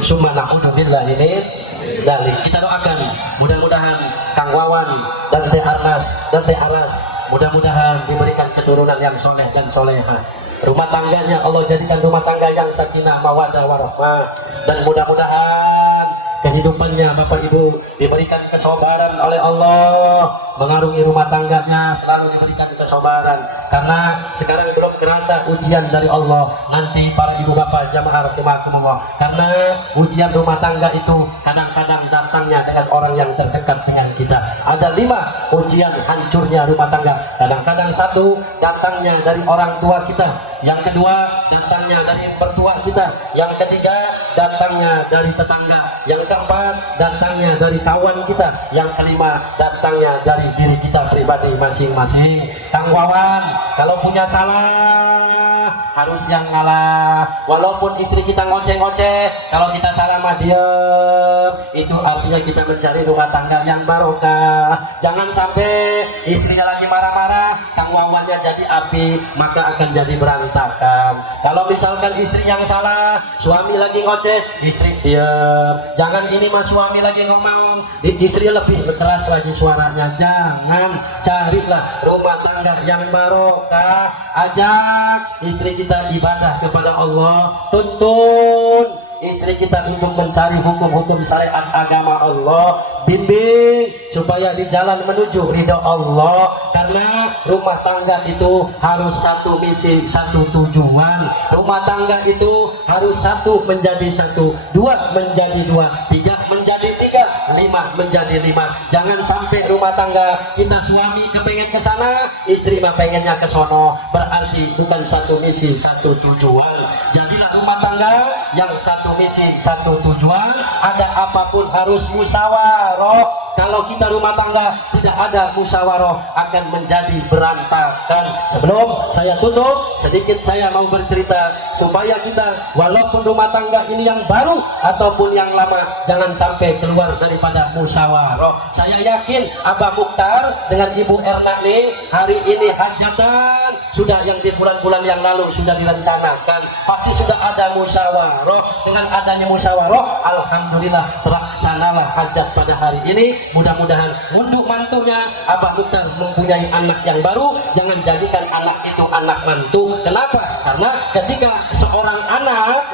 Summa na'udzubillah ini. Dan kita doakan mudah-mudahan Kang Wawan dan Teh Arnas dan Teh Aras mudah-mudahan diberikan keturunan yang soleh dan soleha. Rumah tangganya Allah jadikan rumah tangga yang sakinah mawaddah warahmah, dan mudah-mudahan kehidupannya Bapak Ibu diberikan kesabaran oleh Allah, mengarungi rumah tangganya selalu diberikan kesabaran, karena sekarang belum kerasa ujian dari Allah. Nanti para ibu bapak jamaah rahimakumullah, karena ujian rumah tangga itu kadang-kadang datangnya dengan orang yang terdekat dengan kita. Ada 5 ujian hancurnya rumah tangga. Kadang-kadang 1 datangnya dari orang tua kita, yang kedua datangnya dari mertua kita, yang ketiga datangnya dari tetangga, yang keempat datangnya dari kawan kita, yang kelima datangnya dari diri kita pribadi masing-masing. Kang Wawan, kalau punya salah harus yang ngalah. Walaupun istri kita ngoceh-ngoceh, kalau kita salah mah diem, itu artinya kita mencari rumah tangga yang barokah. Jangan sampai istrinya lagi marah-marah, Kang Wawannya jadi api, maka akan jadi berantakan. Kalau misalkan istri yang salah, suami lagi ngoceh, istri diem. Jangan ini mah suami lagi ngomong, istri lebih keras lagi suaranya. Jangan, carilah rumah tangga yang barokah. Ajak istri kita ibadah kepada Allah, tuntun istri kita untuk mencari hukum-hukum syariat agama Allah, bimbing supaya di jalan menuju ridha Allah. Karena rumah tangga itu harus satu misi, satu tujuan. Rumah tangga itu harus 1 menjadi 1, 2 menjadi 2, 3 menjadi 3, 5 menjadi 5. Jangan sampai rumah tangga kita suami kepengen ke sana, istri mah pengennya ke sono. Berarti bukan satu misi, satu tujuan. Jadilah rumah tangga yang satu misi, satu tujuan. Ada apapun harus musyawarah. Kalau kita rumah tangga tidak ada musyawarah, akan menjadi berantakan. Sebelum saya tutup, sedikit saya mau bercerita supaya kita walaupun rumah tangga ini yang baru ataupun yang lama, jangan sampai keluar daripada musyawarah. Saya yakin Abah Mukhtar dengan Ibu Erna nih hari ini hajatan sudah, yang di bulan-bulan yang lalu sudah direncanakan, pasti sudah ada musyawarah. Dengan adanya musyawarah, alhamdulillah terlaksanalah hajat pada hari ini. Mudah-mudahan untuk mantunya Abah Mukhtar mempunyai anak yang baru, jangan jadikan anak itu anak mantu. Kenapa? Karena ketika seorang anak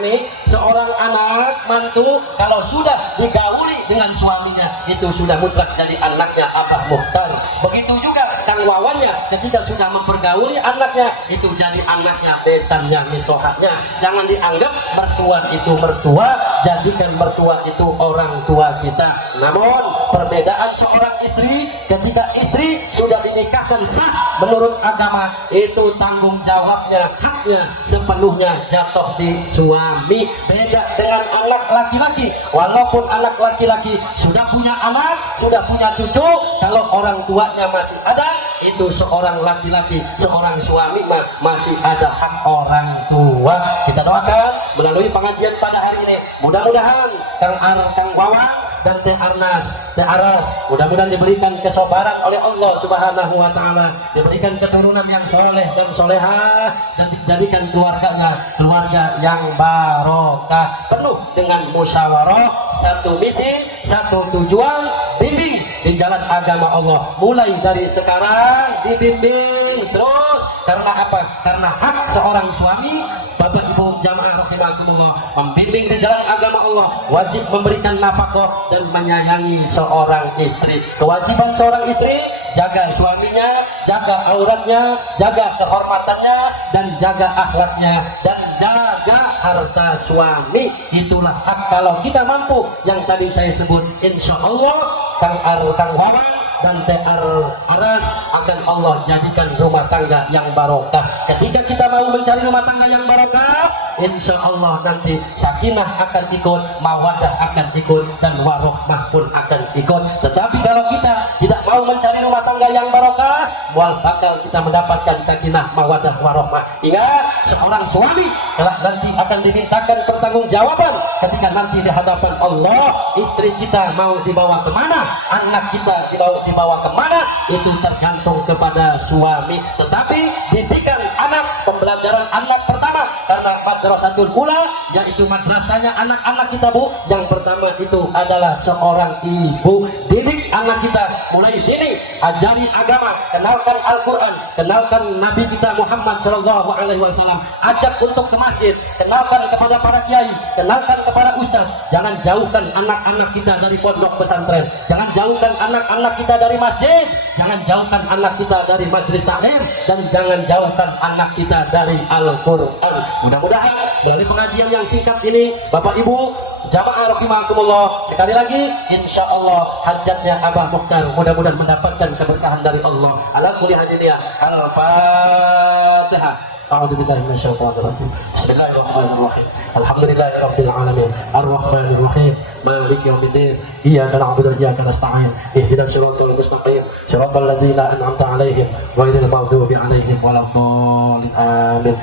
mantu kalau sudah digauli dengan suaminya, itu sudah mutlak jadi anaknya Abah Mukhtar. Begitu juga Kang Wawannya ketika sudah mempergauli anaknya, itu jadi anaknya, besannya, mitohaknya. Jangan dianggap mertua itu mertua, jadikan mertua itu orang tua kita. Namun perbedaan seorang istri, ketika istri sudah menikahkan sah menurut agama, itu tanggung jawabnya, haknya sepenuhnya jatuh di suami. Beda dengan anak laki-laki, walaupun anak laki-laki sudah punya anak, sudah punya cucu, kalau orang tuanya masih ada, itu seorang laki-laki, seorang suami masih ada hak orang tua. Kita doakan melalui pengajian pada hari ini, mudah-mudahan Kang Wawan dan Teh Aras mudah-mudahan diberikan kesabaran oleh Allah Subhanahu wa taala, diberikan keturunan yang soleh dan solehah, dan dijadikan keluarga yang barokah, penuh dengan musyawarah, satu misi, satu tujuan, bimbing di jalan agama Allah. Mulai dari sekarang dibimbing terus. Karena apa? Karena hak seorang suami, Bapak Ibu jamaah rahimakumullah, membimbing di jalan agama Allah, wajib memberikan nafkah dan menyayangi seorang istri. Kewajiban seorang istri, jaga suaminya, jaga auratnya, jaga kehormatannya, dan jaga akhlaknya, dan jaga harta suami. Itulah hak. Kalau kita mampu yang tadi saya sebut, insya Allah Kang Wawan dan Teh Aras akan Allah jadikan rumah tangga yang barokah. Ketika kita mau mencari rumah tangga yang barokah, insya Allah nanti sakinah akan ikut, mawadah akan ikut, dan warohmah pun akan ikut. Tetapi kalau kita tidak mau mencari rumah tangga yang barokah, bakal kita mendapatkan sakinah, mawadah, warohmah. Ingat, seorang suami kelak nanti akan dimintakan pertanggungjawaban ketika nanti di hadapan Allah. Istri kita mau dibawa kemana, anak kita dibawa kemana, itu tergantung kepada suami. Tetapi didikan anak, pembelajaran anak pertama, karena madrasatul ula, yaitu madrasahnya anak-anak kita, Bu, yang pertama itu adalah seorang ibu. Didik anak kita, mulai dini, ajari agama, kenalkan Al-Quran, kenalkan Nabi kita Muhammad SAW, ajak untuk ke masjid, kenalkan kepada para kiai, kenalkan kepada ustaz. Jangan jauhkan anak-anak kita dari pondok pesantren, jangan jauhkan anak-anak kita dari masjid, jangan jauhkan anak kita dari majelis taklim, dan jangan jauhkan anak kita dari Al-Quran. Mudah-mudahan melalui pengajian yang singkat ini, Bapak Ibu jamaah rahimakumullah, sekali lagi insya Allah hajatnya Abah Mukhtar mudah-mudahan mendapatkan keberkahan dari Allah. Ala kulli hadiniya Al-Fatihah. A'udzubillahi minasyaitonir rajim. Bismillahirrahmanirrahim. Alhamdulillahirabbil alamin. Arrahmanir rahim. Maliki yaumiddin. Iyyaka na'budu wa iyyaka nasta'in. Ihdinas siratal mustaqim. Siratal ladzina an'amta 'alaihim ghairil maghdubi 'alaihim waladdallin. Amin.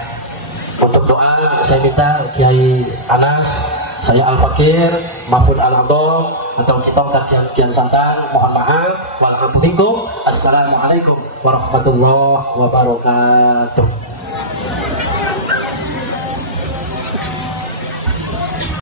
Untuk doa saya minta Kiai Anas, saya Al-Fakir, Mahfud Al-Adol, atau kita kajian kian santang, mohon maaf. Wassalamualaikum warahmatullahi wabarakatuh.